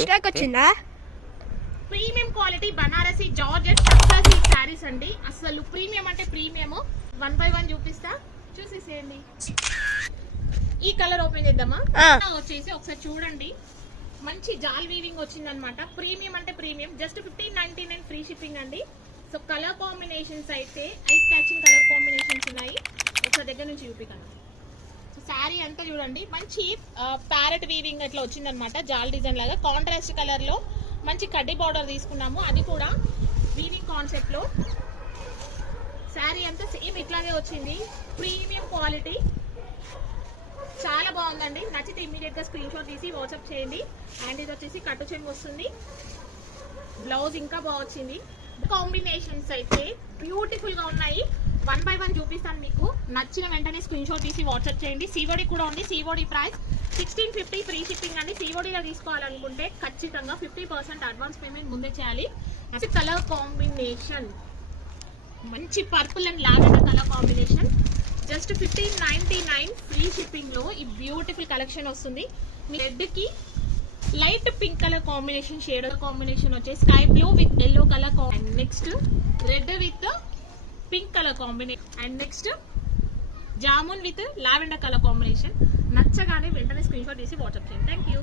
Stock వచ్చిందా? Premium quality Banarasi georgette పట్టు silk saris అండి. అసలు ప్రీమియం అంటే ప్రీమియం. 1 by 1 చూపిస్తా, చూసేసేయండి. ఈ కలర్ ఓపెన్ చేద్దామా? వచ్చేసి ఒకసారి చూడండి, మంచి జాల్ వీవింగ్ వచ్చింది అనమాట. ప్రీమియం అంటే ప్రీమియం. జస్ట్ 1599 ఫ్రీ షిప్పింగ్ అండి. సో కలర్ కాంబినేషన్స్ అయితే ఐ క్యాచింగ్ కలర్ కాంబినేషన్స్ ఉన్నాయి. ఒకసారి దగ్గర నుంచి చూపిస్తాను. సో శారీ అంతా చూడండి, మంచి ప్యారెట్ వీవింగ్ అట్లా వచ్చింది అనమాట. జాల్ డిజైన్ లాగా కాంట్రాస్ట్ కలర్ లో మంచి కడ్డీ బార్డర్ తీసుకున్నాము, అది కూడా వీవింగ్ కాన్సెప్ట్ లో. శారీ అంతా సేమ్ ఇట్లాగే వచ్చింది. ప్రీమియం క్వాలిటీ, చాలా బాగుందండి. నచ్చితే ఇమీడియట్ గా స్క్రీన్ షాట్ తీసి వాట్సాప్ చేయండి. అండ్ ఇది వచ్చేసి కట్టు చెంగు వస్తుంది. బ్లౌజ్ ఇంకా బాగా వచ్చింది. కాంబినేషన్స్ అయితే బ్యూటిఫుల్ గా ఉన్నాయి. 1 by 1 చూపిస్తాను మీకు. నచ్చిన వెంటనే స్క్రీన్ షాట్ తీసి వాట్సాప్ చేయండి. సివోడి కూడా ఉంది. సివోడి ప్రైస్ 1650 ఫ్రీ షిప్పింగ్ అండి. సివోడిలో తీసుకోవాలనుకుంటే ఖచ్చితంగా 50% అడ్వాన్స్ పేమెంట్ ముందే చేయాలి. కలర్ కాంబినేషన్ మంచి purple and lavender colour combination. Just 1599 free shipping లో ఈ బ్యూటిఫుల్ కలెక్షన్ వస్తుంది. మీ రెడ్ కి light pink colour combination, shade combination వచ్చేసి sky blue with yellow colour. And next red with pink colour combination. And next jamun with lavender colour combination. నచ్చగానే వెంటనే screenshot తీసి WhatsApp చేయండి. Thank you.